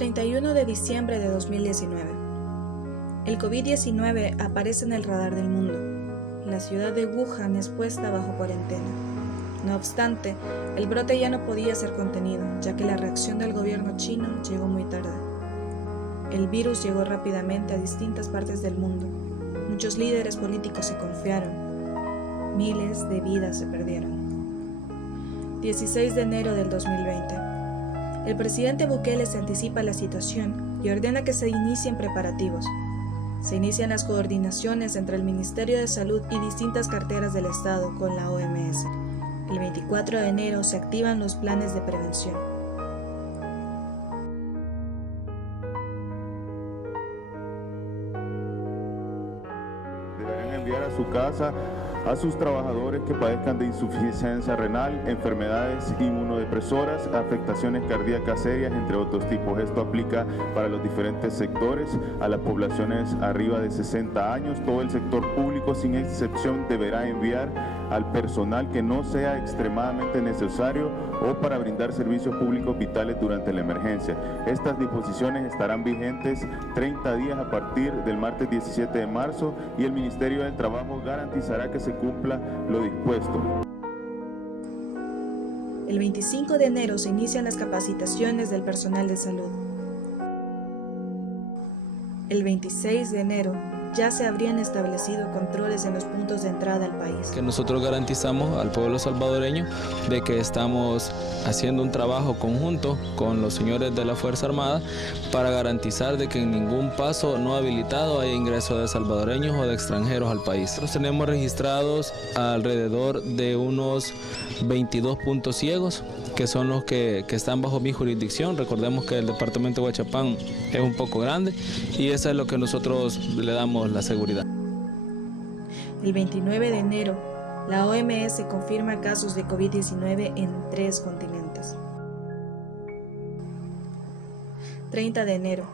31 de diciembre de 2019. El COVID-19 aparece en el radar del mundo. La ciudad de Wuhan es puesta bajo cuarentena. No obstante, el brote ya no podía ser contenido, ya que la reacción del gobierno chino llegó muy tarde. El virus llegó rápidamente a distintas partes del mundo. Muchos líderes políticos se confiaron. Miles de vidas se perdieron. 16 de enero del 2020. El presidente Bukele se anticipa a la situación y ordena que se inicien preparativos. Se inician las coordinaciones entre el Ministerio de Salud y distintas carteras del Estado con la OMS. El 24 de enero se activan los planes de prevención. Deberán enviar a su casa a sus trabajadores que padezcan de insuficiencia renal, enfermedades inmunodepresoras, afectaciones cardíacas serias, entre otros tipos. Esto aplica para los diferentes sectores, a las poblaciones arriba de 60 años. Todo el sector público, sin excepción, deberá enviar al personal que no sea extremadamente necesario o para brindar servicios públicos vitales durante la emergencia. Estas disposiciones estarán vigentes 30 días a partir del martes 17 de marzo y el Ministerio del Trabajo garantizará que se cumpla lo dispuesto. El 25 de enero se inician las capacitaciones del personal de salud. El 26 de enero ya se habrían establecido controles en los puntos de entrada al país. Que nosotros garantizamos al pueblo salvadoreño de que estamos haciendo un trabajo conjunto con los señores de la Fuerza Armada para garantizar de que en ningún paso no habilitado haya ingreso de salvadoreños o de extranjeros al país. Nosotros tenemos registrados alrededor de unos 22 puntos ciegos, que son los que están bajo mi jurisdicción. Recordemos que el departamento de Huachapán es un poco grande y eso es lo que nosotros le damos la seguridad. El 29 de enero, la OMS confirma casos de COVID-19 en 3 continentes. 30 de enero,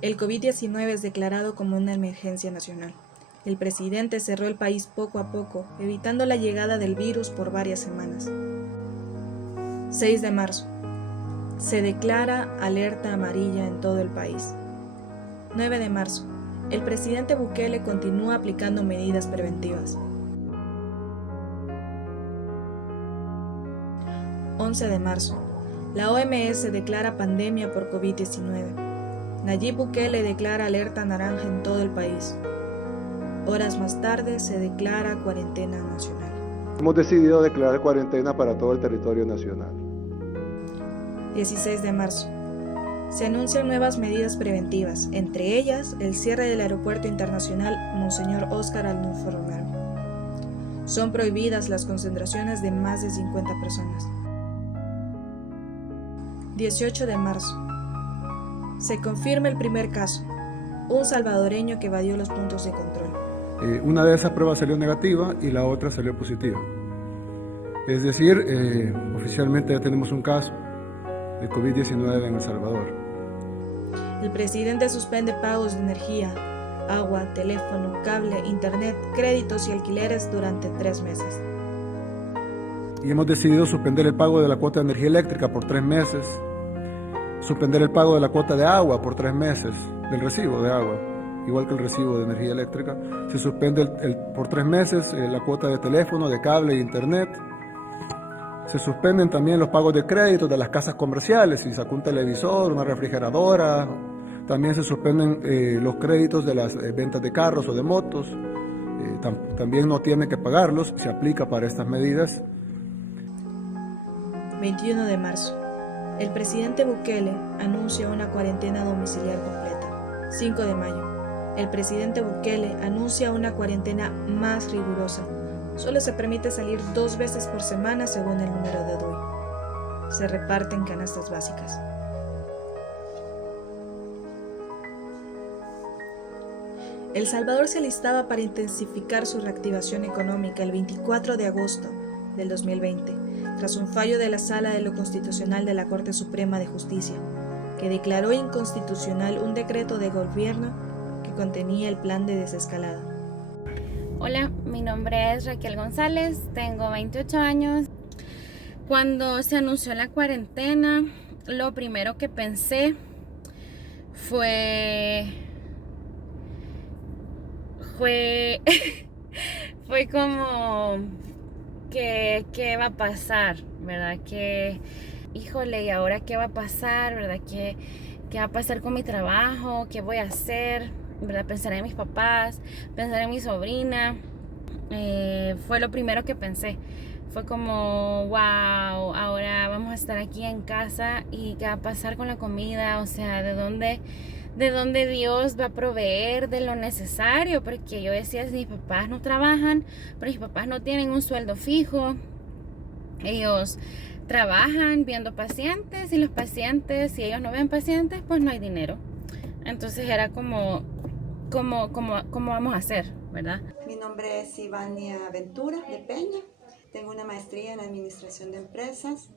el COVID-19 es declarado como una emergencia nacional. El presidente cerró el país poco a poco, evitando la llegada del virus por varias semanas. 6 de marzo. Se declara alerta amarilla en todo el país. 9 de marzo. El presidente Bukele continúa aplicando medidas preventivas. 11 de marzo. La OMS declara pandemia por COVID-19. Nayib Bukele declara alerta naranja en todo el país. Horas más tarde se declara cuarentena nacional. Hemos decidido declarar cuarentena para todo el territorio nacional. 16 de marzo. Se anuncian nuevas medidas preventivas, entre ellas el cierre del Aeropuerto Internacional Monseñor Óscar Arnulfo Romero. Son prohibidas las concentraciones de más de 50 personas. 18 de marzo. Se confirma el primer caso, un salvadoreño que evadió los puntos de control. Una de esas pruebas salió negativa y la otra salió positiva. Es decir, oficialmente ya tenemos un caso de COVID-19 en El Salvador. El presidente suspende pagos de energía, agua, teléfono, cable, internet, créditos y alquileres durante 3 meses. Y hemos decidido suspender el pago de la cuota de energía eléctrica por 3 meses, suspender el pago de la cuota de agua por 3 meses, del recibo de agua, igual que el recibo de energía eléctrica. Se suspende por 3 meses la cuota de teléfono, de cable e internet. Se suspenden también los pagos de crédito de las casas comerciales, si sacó un televisor, una refrigeradora. También se suspenden los créditos de las ventas de carros o de motos. También no tiene que pagarlos, se aplica para estas medidas. 21 de marzo. El presidente Bukele anuncia una cuarentena domiciliar completa. 5 de mayo. El presidente Bukele anuncia una cuarentena más rigurosa. Solo se permite salir 2 veces por semana según el número de DUI. Se reparten canastas básicas. El Salvador se alistaba para intensificar su reactivación económica el 24 de agosto del 2020, tras un fallo de la Sala de lo Constitucional de la Corte Suprema de Justicia, que declaró inconstitucional un decreto de gobierno que contenía el plan de desescalada. Hola, mi nombre es Raquel González, tengo 28 años. Cuando se anunció la cuarentena, lo primero que pensé fue como que qué va a pasar, ¿verdad? Que, híjole, ¿y ahora qué va a pasar, verdad? ¿Qué va a pasar con mi trabajo? ¿Qué voy a hacer? ¿Verdad? Pensar en mis papás, pensar en mi sobrina. Fue lo primero que pensé. Fue como, wow, ahora vamos a estar aquí en casa y qué va a pasar con la comida, o sea, ¿de dónde Dios va a proveer de lo necesario? Porque yo decía, si mis papás no trabajan, pero mis papás no tienen un sueldo fijo, ellos trabajan viendo pacientes y los pacientes, si ellos no ven pacientes, pues no hay dinero. Entonces era como, ¿cómo vamos a hacer, verdad? Mi nombre es Ivania Ventura de Peña, tengo una maestría en Administración de Empresas.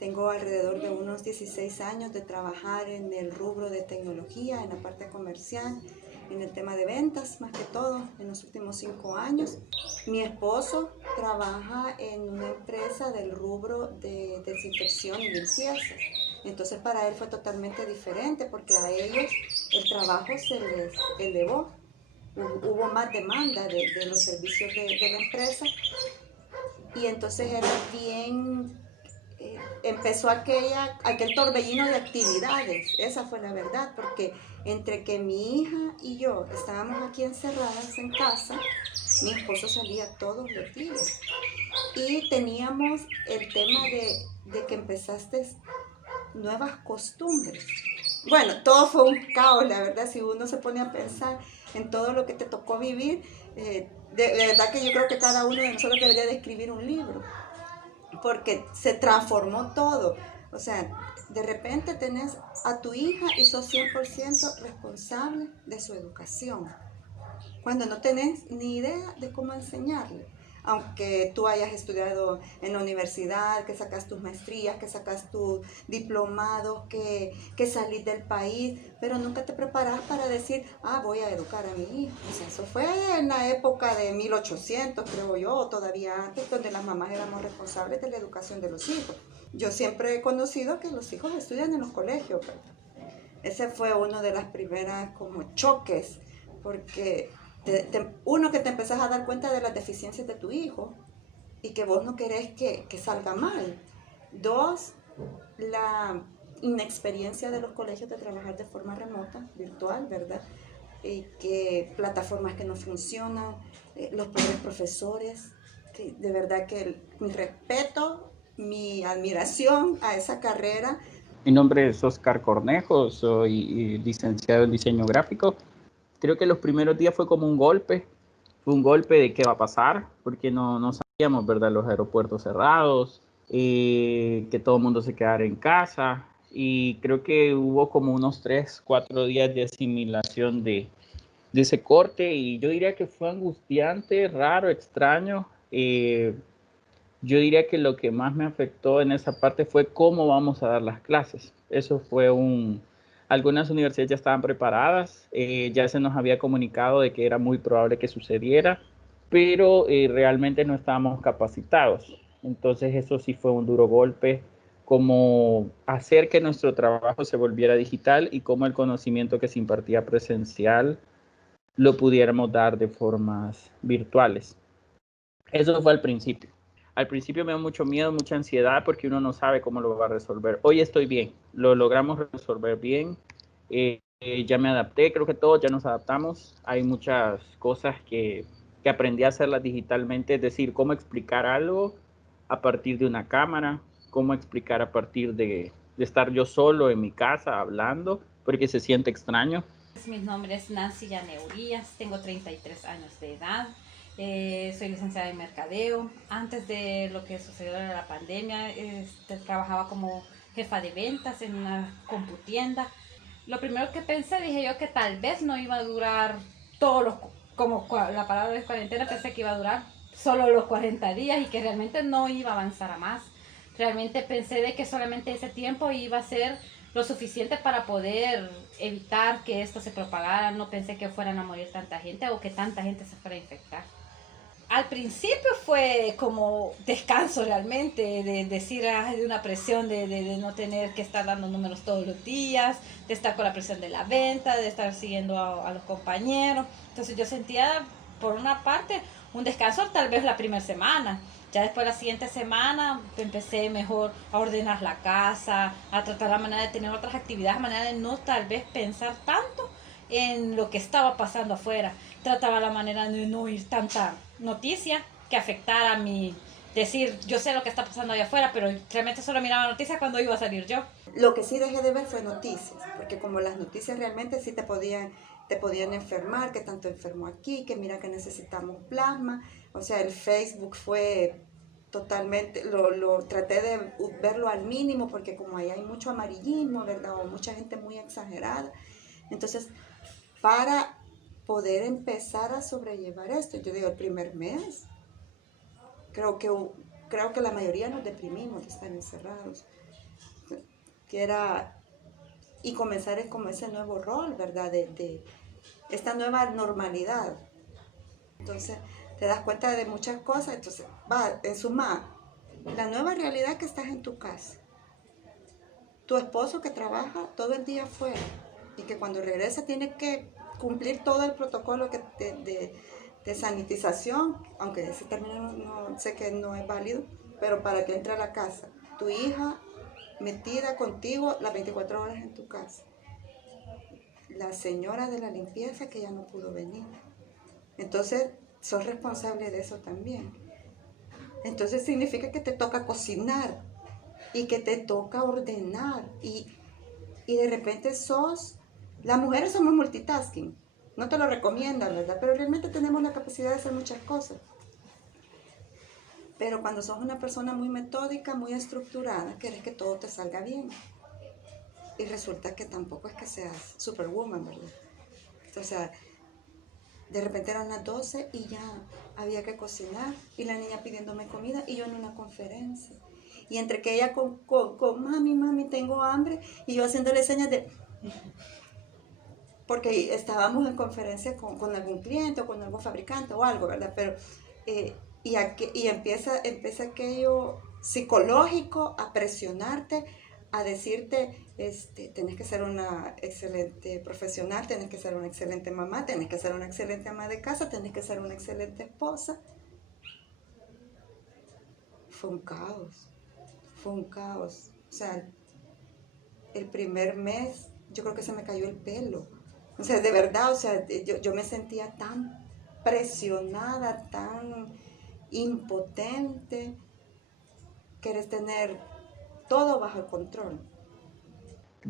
Tengo alrededor de unos 16 años de trabajar en el rubro de tecnología, en la parte comercial, en el tema de ventas, más que todo, en los últimos 5 años. Mi esposo trabaja en una empresa del rubro de desinfección y limpieza. Entonces para él fue totalmente diferente porque a ellos el trabajo se les elevó. Hubo más demanda de los servicios de la empresa y entonces era bien... empezó aquel torbellino de actividades, esa fue la verdad, porque entre que mi hija y yo estábamos aquí encerradas en casa, mi esposo salía todos los días y teníamos el tema de que empezaste nuevas costumbres. Bueno, todo fue un caos, la verdad, si uno se pone a pensar en todo lo que te tocó vivir, de verdad que yo creo que cada uno de nosotros debería de escribir un libro, porque se transformó todo. O sea, de repente tenés a tu hija y sos 100% responsable de su educación, cuando no tenés ni idea de cómo enseñarle. Aunque tú hayas estudiado en la universidad, que sacas tus maestrías, que sacas tus diplomados, que salís del país, pero nunca te preparas para decir, voy a educar a mi hijo. O sea, eso fue en la época de 1800, creo yo, o todavía antes, donde las mamás éramos responsables de la educación de los hijos. Yo siempre he conocido que los hijos estudian en los colegios, ¿verdad? Ese fue uno de las primeras como choques, porque... uno, que te empezás a dar cuenta de las deficiencias de tu hijo y que vos no querés que salga mal. 2, la inexperiencia de los colegios de trabajar de forma remota, virtual, ¿verdad? Que plataformas que no funcionan, los pobres profesores, que de verdad que mi respeto, mi admiración a esa carrera. Mi nombre es Oscar Cornejo, soy licenciado en diseño gráfico. Creo que los primeros días fue como un golpe de qué va a pasar, porque no sabíamos, ¿verdad? Los aeropuertos cerrados, que todo el mundo se quedara en casa, y creo que hubo como unos 3-4 días de asimilación de ese corte, y yo diría que fue angustiante, raro, extraño. Yo diría que lo que más me afectó en esa parte fue cómo vamos a dar las clases. Eso fue Algunas universidades ya estaban preparadas, ya se nos había comunicado de que era muy probable que sucediera, pero realmente no estábamos capacitados. Entonces eso sí fue un duro golpe, como hacer que nuestro trabajo se volviera digital y cómo el conocimiento que se impartía presencial lo pudiéramos dar de formas virtuales. Eso fue al principio. Al principio me dio mucho miedo, mucha ansiedad, porque uno no sabe cómo lo va a resolver. Hoy estoy bien, lo logramos resolver bien. Ya me adapté, creo que todos ya nos adaptamos. Hay muchas cosas que aprendí a hacerlas digitalmente, es decir, cómo explicar algo a partir de una cámara, cómo explicar a partir de estar yo solo en mi casa hablando, porque se siente extraño. Mi nombre es Nancy Yaneurías, tengo 33 años de edad. Soy licenciada en mercadeo. Antes de lo que sucedió en la pandemia, trabajaba como jefa de ventas en una computienda. Lo primero que pensé, dije yo que tal vez no iba a durar como la palabra de cuarentena, pensé que iba a durar solo los 40 días y que realmente no iba a avanzar a más. Realmente pensé de que solamente ese tiempo iba a ser lo suficiente para poder evitar que esto se propagara. No pensé que fueran a morir tanta gente o que tanta gente se fuera a infectar. al principio fue como descanso realmente, de decir, de una presión de no tener que estar dando números todos los días, de estar con la presión de la venta, de estar siguiendo a los compañeros. Entonces yo sentía, por una parte, un descanso tal vez la primera semana. Ya después la siguiente semana empecé mejor a ordenar la casa, a tratar la manera de tener otras actividades, manera de no tal vez pensar tanto en lo que estaba pasando afuera. Trataba la manera de no oír tanta noticia que afectara a mi decir, yo sé lo que está pasando allá afuera, pero realmente solo miraba noticias cuando iba a salir yo. Lo que sí dejé de ver fue noticias, porque como las noticias realmente sí te podían enfermar, que tanto enfermó aquí, que mira que necesitamos plasma. O sea, el Facebook fue totalmente, lo traté de verlo al mínimo, porque como ahí hay mucho amarillismo, ¿verdad? O mucha gente muy exagerada. Entonces, para poder empezar a sobrellevar esto, yo digo, el primer mes, creo que la mayoría nos deprimimos de estar encerrados. Y comenzar es como ese nuevo rol, ¿verdad? De esta nueva normalidad. Entonces, te das cuenta de muchas cosas. Entonces, va, en suma, la nueva realidad que estás en tu casa. Tu esposo que trabaja todo el día afuera y que cuando regresa tiene que cumplir todo el protocolo de sanitización, aunque ese término no sé que no es válido, pero para que entre a la casa. Tu hija metida contigo las 24 horas en tu casa. La señora de la limpieza que ya no pudo venir. Entonces, sos responsable de eso también. Entonces significa que te toca cocinar y que te toca ordenar y de repente las mujeres somos multitasking. No te lo recomiendan, ¿verdad? Pero realmente tenemos la capacidad de hacer muchas cosas. Pero cuando sos una persona muy metódica, muy estructurada, querés que todo te salga bien. Y resulta que tampoco es que seas superwoman, ¿verdad? O sea, de repente eran las 12 y ya había que cocinar y la niña pidiéndome comida y yo en una conferencia. Y entre que ella con mami, tengo hambre, y yo haciéndole señas de... Porque estábamos en conferencia con algún cliente o con algún fabricante o algo, ¿verdad? Pero, y empieza aquello psicológico a presionarte, a decirte, tenés que ser una excelente profesional, tenés que ser una excelente mamá, tenés que ser una excelente ama de casa, tenés que ser una excelente esposa. Fue un caos. O sea, el primer mes yo creo que se me cayó el pelo. O sea, de verdad, o sea, yo me sentía tan presionada, tan impotente. Querés tener todo bajo control.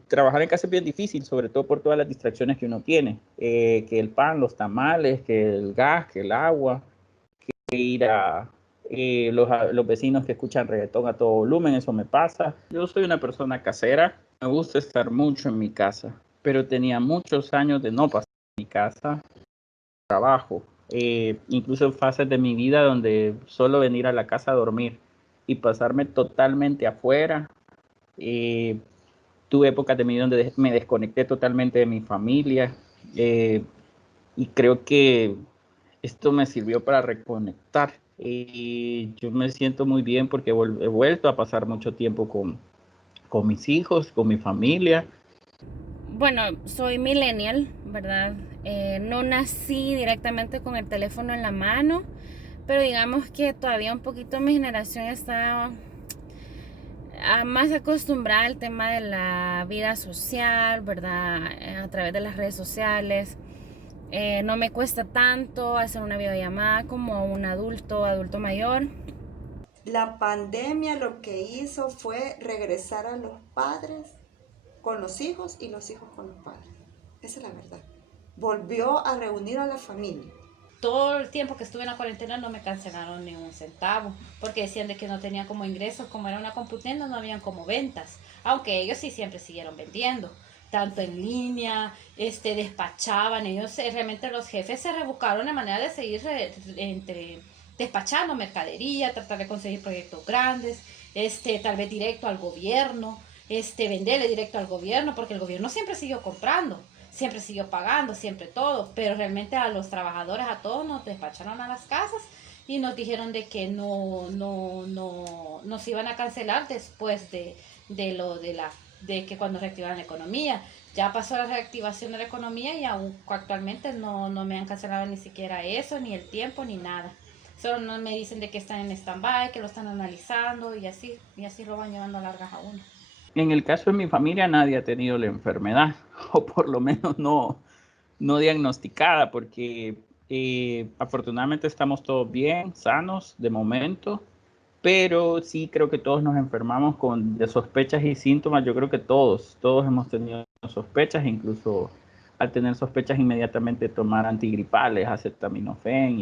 Trabajar en casa es bien difícil, sobre todo por todas las distracciones que uno tiene, que el pan, los tamales, que el gas, que el agua, que ir a los vecinos que escuchan reggaetón a todo volumen, eso me pasa. Yo soy una persona casera, me gusta estar mucho en mi casa, pero tenía muchos años de no pasar en mi casa, trabajo, incluso en fases de mi vida donde solo venir a la casa a dormir y pasarme totalmente afuera. Tuve épocas de mi vida donde me desconecté totalmente de mi familia, y creo que esto me sirvió para reconectar. Yo me siento muy bien porque he vuelto a pasar mucho tiempo con mis hijos, con mi familia. Bueno, soy millennial, ¿verdad? No nací directamente con el teléfono en la mano, pero digamos que todavía un poquito mi generación está más acostumbrada al tema de la vida social, ¿verdad? A través de las redes sociales. No me cuesta tanto hacer una videollamada como un adulto mayor. La pandemia lo que hizo fue regresar a los padres con los hijos y los hijos con los padres. Esa es la verdad. Volvió a reunir a la familia. Todo el tiempo que estuve en la cuarentena no me cancelaron ni un centavo, porque decían de que no tenían como ingresos, como era una computienda, no habían como ventas, aunque ellos sí siempre siguieron vendiendo, tanto en línea, despachaban, ellos realmente los jefes se rebuscaron de manera de seguir despachando mercadería, tratar de conseguir proyectos grandes, tal vez directo al gobierno, venderle directo al gobierno, porque el gobierno siempre siguió comprando, siempre siguió pagando, siempre todo, pero realmente a los trabajadores, a todos nos despacharon a las casas y nos dijeron de que no nos iban a cancelar después de que cuando reactivaran la economía. Ya pasó la reactivación de la economía y aún actualmente no me han cancelado ni siquiera eso, ni el tiempo, ni nada. Solo no me dicen de que están en stand-by, que lo están analizando y así lo van llevando a largas a uno. En el caso de mi familia nadie ha tenido la enfermedad, o por lo menos no diagnosticada, porque afortunadamente estamos todos bien, sanos de momento, pero sí creo que todos nos enfermamos de sospechas y síntomas. Yo creo que todos hemos tenido sospechas, incluso al tener sospechas inmediatamente tomar antigripales, acetaminofén,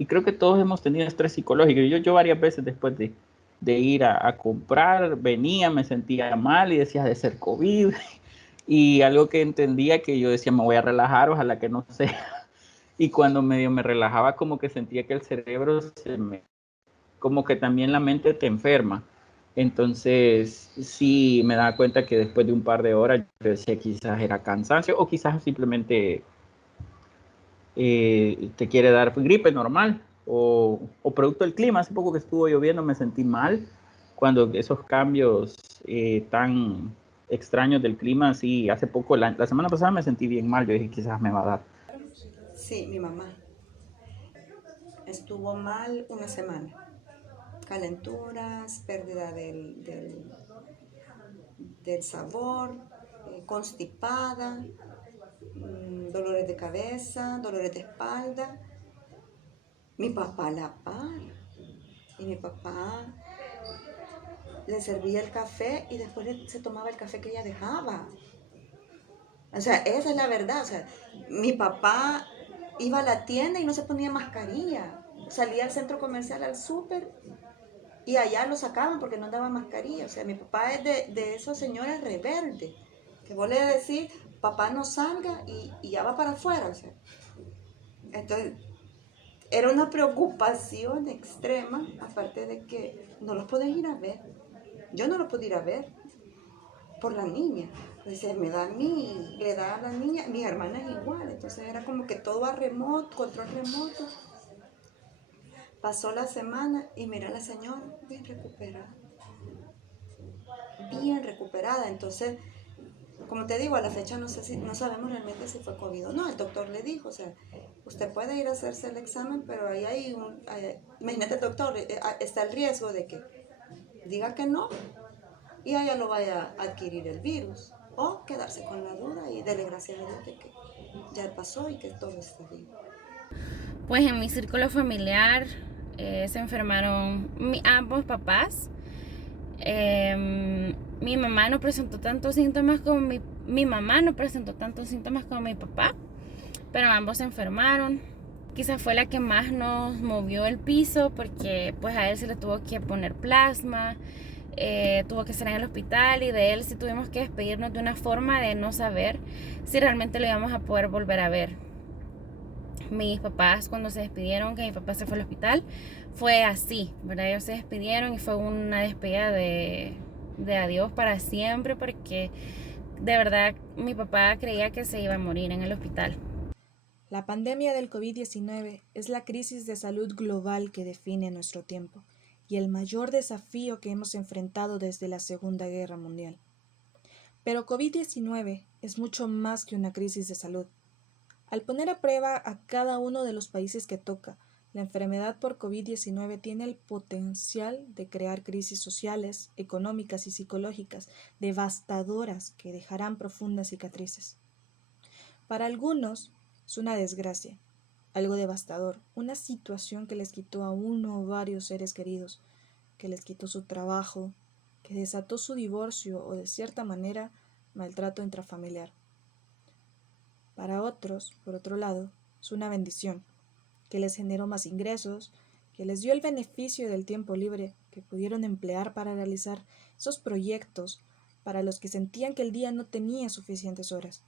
y creo que todos hemos tenido estrés psicológico. Yo varias veces después de ir a comprar, me sentía mal y decía de ser COVID. Y algo que entendía, que yo decía, me voy a relajar, ojalá que no sea. Y cuando medio me relajaba, como que sentía que el cerebro como que también la mente te enferma. Entonces, sí me daba cuenta que después de un par de horas, yo decía quizás era cansancio o quizás simplemente te quiere dar gripe normal o producto del clima. Hace poco que estuvo lloviendo me sentí mal cuando esos cambios tan extraños del clima. Sí, hace poco, la semana pasada me sentí bien mal. Yo dije quizás me va a dar. Sí, mi mamá estuvo mal una semana. Calenturas, pérdida del sabor, constipada, dolores de cabeza, dolores de espalda. Mi papá a la par. Y mi papá le servía el café y después se tomaba el café que ella dejaba. O sea, esa es la verdad. O sea, mi papá iba a la tienda y no se ponía mascarilla. Salía al centro comercial, al súper, y allá lo sacaban porque no andaba mascarilla. O sea, mi papá es de esos señores rebeldes, que vos le decís, papá no salga y ya va para afuera. O sea, entonces, era una preocupación extrema, aparte de que no los podés ir a ver. Yo no los pude ir a ver por la niña. Entonces, me da a mí, le da a la niña, mi hermana es igual. Entonces, era como que todo a remoto, control remoto. Pasó la semana y mira a la señora bien recuperada. Bien recuperada. Entonces, como te digo, a la fecha no sabemos realmente si fue COVID o no. El doctor le dijo, o sea, usted puede ir a hacerse el examen, pero ahí hay imagínate, doctor, está el riesgo de que diga que no y allá lo vaya a adquirir el virus, o quedarse con la duda y darle gracias a Dios de que ya pasó y que todo está bien. Pues en mi círculo familiar se enfermaron ambos papás. Mi mamá no presentó tantos síntomas como mi mamá no presentó tantos síntomas como mi papá, pero ambos se enfermaron. Quizás fue la que más nos movió el piso porque pues a él se le tuvo que poner plasma, tuvo que estar en el hospital, y de él sí tuvimos que despedirnos de una forma de no saber si realmente lo íbamos a poder volver a ver. Mis papás, cuando se despidieron, que mi papá se fue al hospital, fue así, ¿verdad? Ellos se despidieron y fue una despedida de adiós para siempre, porque de verdad mi papá creía que se iba a morir en el hospital. La pandemia del COVID-19 es la crisis de salud global que define nuestro tiempo y el mayor desafío que hemos enfrentado desde la Segunda Guerra Mundial. Pero COVID-19 es mucho más que una crisis de salud. Al poner a prueba a cada uno de los países que toca, la enfermedad por COVID-19 tiene el potencial de crear crisis sociales, económicas y psicológicas devastadoras que dejarán profundas cicatrices. Para algunos es una desgracia, algo devastador, una situación que les quitó a uno o varios seres queridos, que les quitó su trabajo, que desató su divorcio o de cierta manera maltrato intrafamiliar. Para otros, por otro lado, es una bendición, que les generó más ingresos, que les dio el beneficio del tiempo libre que pudieron emplear para realizar esos proyectos para los que sentían que el día no tenía suficientes horas.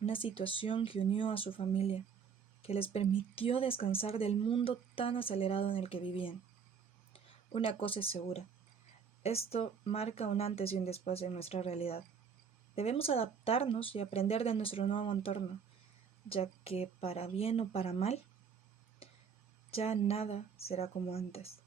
Una situación que unió a su familia, que les permitió descansar del mundo tan acelerado en el que vivían. Una cosa es segura, esto marca un antes y un después en nuestra realidad. Debemos adaptarnos y aprender de nuestro nuevo entorno, ya que para bien o para mal, ya nada será como antes.